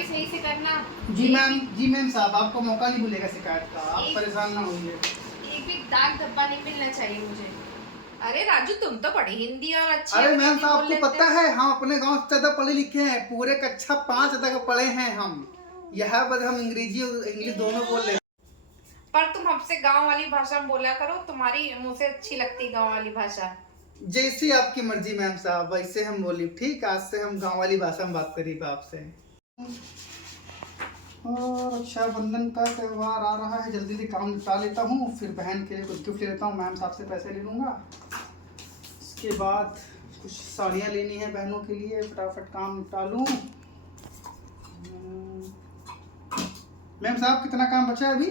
सफाई सही से करना। जी मैम साहब, आपको मौका नहीं मिलेगा शिकायत का, आप परेशान ना होइए। एक भी दाग धब्बा नहीं मिलना चाहिए मुझे। अरे राजू, तुम तो पढ़ी हिंदी और अच्छी। अरे मैम साहब, आपको पता है हम अपने गांव से ज्यादा पढ़े लिखे हैं, पूरे कक्षा 5 तक पढ़े हैं हम। यहाँ पर हम अंग्रेजी और इंग्लिश दोनों बोल रहे हैं। पर तुम हमसे गांव वाली भाषा में बोला करो, तुम्हारी मुंह से अच्छी लगती गांव वाली भाषा। जैसी आपकी मर्जी मैम साहब, वैसे हम बोली। ठीक, आज से हम गांव वाली भाषा में बात करेंगे आपसे। और रक्षाबंधन का त्यौहार आ रहा है, जल्दी से काम निपटा लेता हूँ, फिर बहन के लिए कुछ गिफ्ट ले लेता हूँ। मैम साहब से पैसे ले लूँगा, इसके बाद कुछ साड़ियाँ लेनी है बहनों के लिए, फटाफट काम निपटा लूँ। मैम साहब, कितना काम बचा है अभी?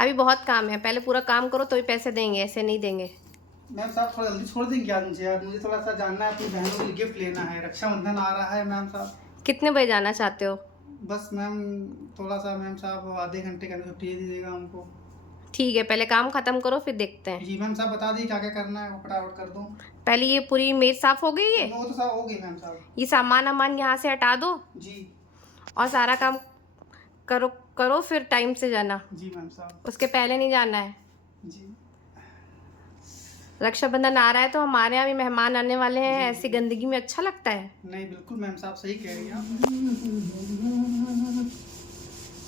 अभी बहुत काम है, पहले पूरा काम करो तो ही पैसे देंगे, ऐसे नहीं देंगे। मैम साहब, थोड़ा जल्दी छोड़ देंगे आज मुझे? यार मुझे थोड़ा सा जानना है, अपनी बहनों के लिए गिफ्ट लेना है, रक्षाबंधन आ रहा है मैम साहब। कितने बजे जाना चाहते हो? बस मैम थोड़ा सा, मैम साहब आधे घंटे के अंदर छुट्टी दीजिएगा हमको। ठीक है, पहले काम खत्म करो फिर देखते हैं। जी मैम साहब, बता दी क्या क्या करना है, वो फटाफट कर दूँ। पहले ये पूरी मेज साफ हो गई है, वो तो साफ हो गई मैम साहब। ये सामान वामान यहाँ से हटा दो जी और सारा काम करो करो, फिर टाइम से जाना। जी मैम साहब। उसके पहले नहीं जाना है। जी रक्षाबंधन आ रहा है तो हमारे यहाँ भी मेहमान आने वाले हैं, ऐसी गंदगी में अच्छा लगता है? नहीं, बिल्कुल मैम साहब सही कह रही हैं आप।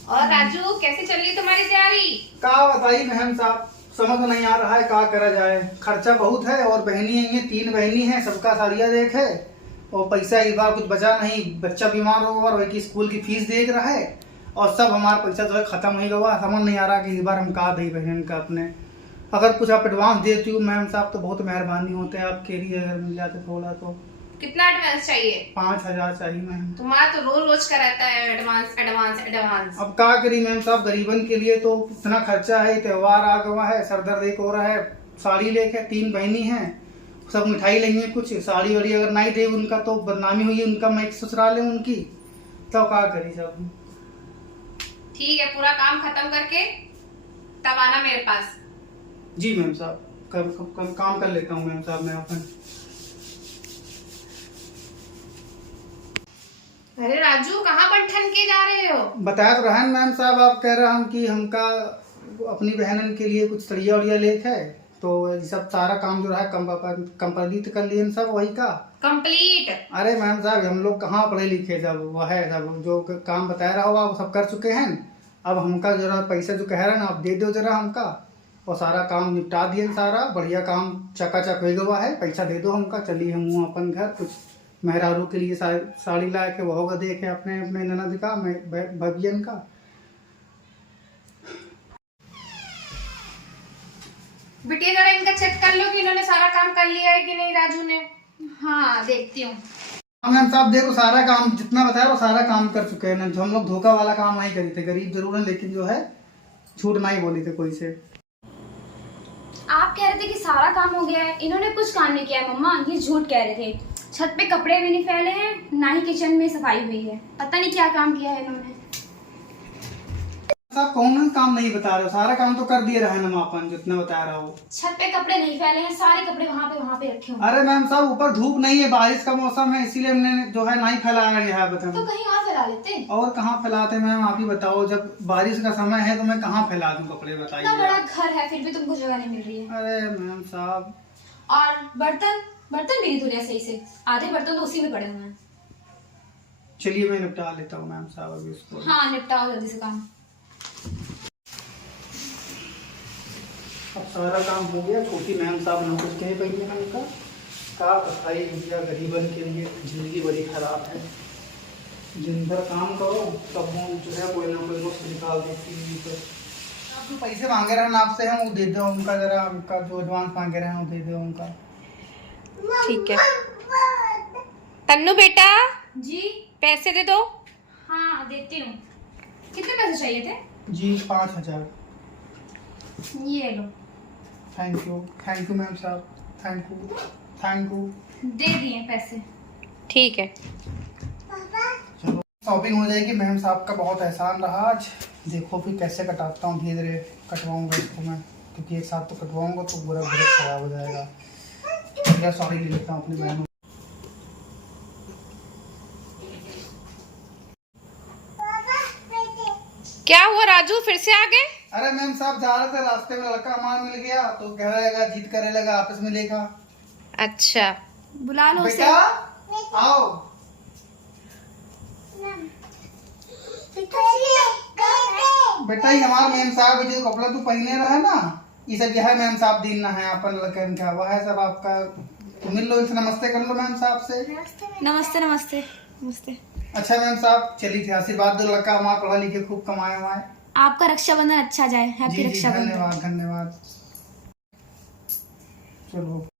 और राजू, कैसे चल रही तुम्हारी तैयारी? क्या बताइए मैम साहब, समझ में नहीं आ रहा है क्या करा जाए। खर्चा बहुत है, और बहनी है, 3 बहनी हैं, सबका साड़ियाँ देख है, और पैसा इस बार कुछ बचा नहीं। बच्चा बीमार हो और वही स्कूल की फीस देख रहा है, और सब हमारा पैसा जो है खत्म नहीं हुआ। समझ नहीं आ रहा कि इस बार हम कहा दे बहन का अपने। अगर कुछ आप एडवांस देती हो मैम साहब तो बहुत मेहरबानी होते हैं आपके लिए, अगर मिल जाते थोड़ा तो। कितना एडवांस चाहिए? 5000 चाहिए मैम। तुम्हारा तो रोज रोज का रहता है एडवांस एडवांस एडवांस। अब क्या करी मैम साहब, गरीबन के लिए तो इतना खर्चा है, त्योहार आ गया है, सर दर्द एक हो रहा है। साड़ी लेके 3 बहनी हैं, सब मिठाई लेंगे, कुछ साड़ी वाड़ी अगर नहीं दे उनका तो बदनामी हुई उनका, मैं ससुराल है उनकी, तो क्या करी सब। ठीक है, पूरा काम खत्म करके तब आना मेरे पास। जी मैम साहब, काम कर लेता हूँ मैम साहब मैं अपन। अरे राजू, कहाँ पर ठन के जा रहे हो? बताया तो रहन मैम साहब, आप कह रहे हम कि हमका अपनी बहनन के लिए कुछ सड़िया उड़िया लेक है, तो ये सब सारा काम जो रहा कंप्लीट कर लिए सब वही का कंप्लीट। अरे मैम साहब, हम लोग कहाँ पढ़े लिखे, जब वह है सब जो काम बताया रहा होगा वो सब कर चुके हैं। अब हमका जरा पैसा जो कह रहे हैं ना, आप दे दो जरा हमका, और सारा काम निपटा दिए, सारा बढ़िया काम चकाचक हो गया है। पैसा दे दो हमका, चलिए हम अपन घर कुछ मेहरारू के लिए साड़ी ला के वो होगा देखे अपने अपने ननद का, भवियन का। बिटिया, जरा इनका चेक कर लो कि इन्होंने सारा काम कर लिया है कि नहीं राजू ने। हाँ, देखती हूँ। मैम साहब देखो, सारा काम जितना बताया वो सारा काम कर चुके हैं। जो हम लोग धोखा वाला काम नहीं करे थे, गरीब जरूर है लेकिन जो है झूठ नहीं बोली थे कोई से। आप कह रहे थे कि सारा काम हो गया है, इन्होंने कुछ काम नहीं किया है मम्मा, ये झूठ कह रहे थे। छत पे कपड़े भी नहीं फैले हैं, ना ही किचन में सफाई हुई है, पता नहीं क्या काम किया है इन्होंने। साहब कौन काम नहीं बता रहे हो, सारा काम तो कर दिए रहे हम अपन जितना बता रहा हूँ। छत पे कपड़े नहीं फैले हैं, सारे कपड़े वहाँ पे रखे हुए। अरे मैम साहब, ऊपर धूप नहीं है, बारिश का मौसम है, इसीलिए हमने जो है नहीं फैलाया गया है। बताओ तो कहीं और फैला लेते। और कहाँ फैलाते मैम, आप ही बताओ, जब बारिश का समय है तो मैं कहाँ फैला दूँ कपड़े, बताइए। इतना बड़ा घर है फिर भी तुमको जगह नहीं मिल रही है। अरे मैम साहब, और बर्तन बर्तन भी नहीं धुले सही से, आधे बर्तन तो उसी में पड़े हुए हैं। चलिए मैं निपटा लेता हूँ मैम साहब अभी इसको। हाँ, निपटाओ जल्दी से काम। अब सारा काम हो गया, छोटी मैम साहब ने कुछ कहे पहले हमका का बताइए भैया, गरीबन के लिए जिंदगी बड़ी खराब है। दिन भर काम करो तब वो जो है कोई ना कोई नुस्ख निकाल देती है। तो आप जो पैसे मांगे रहे हैं आपसे, हम वो दे दो उनका, जरा उनका जो एडवांस मांगे रहे हैं वो दे दो उनका। ठीक है। तन्नू बेटा, जी पैसे दे दो। हाँ, देती हूँ। कितने पैसे चाहिए थे? जी 5000। ये लो। थैंक यू मैम साहब, थैंक यू। दे दिए पैसे। ठीक है, चलो शॉपिंग हो जाएगी। मैम साहब का बहुत एहसान रहा आज। देखो फिर कैसे कटाता हूँ, धीरे धीरे कटवाऊँगा इसको मैं, क्योंकि एक साथ तो कटवाऊँगा तो पूरा बजट खराब हो जाएगा। या सॉरी ले लेता हूँ अपनी बहनों। क्या हुआ राजू, फिर से आ गए? अरे मैम साहब जा रहे थे, रास्ते में लड़का हमारा मिल गया तो कह रहेगा, जिद करे लगा आपस में लेगा। अच्छा, बुला लो उसे। बेटा आओ। बेटा ये हमारा मैम साहब जो कपड़ा तू पहने रहा ना, ये सब यह मैम साहब दिन ना है अपन लड़कन का, वह है सब आपका। तो मिल लो इनसे, नमस्ते कर लो मैम साहब से। नमस्ते नमस्ते नमस्ते। अच्छा मैम साहब चलिए थे, आशीर्वाद दो, लड़का हमारा पढ़ा लिखे खूब कमाए हुआ है। आपका रक्षाबंधन अच्छा जाए। हैप्पी जी जी रक्षाबंधन। धन्यवाद धन्यवाद। चलो।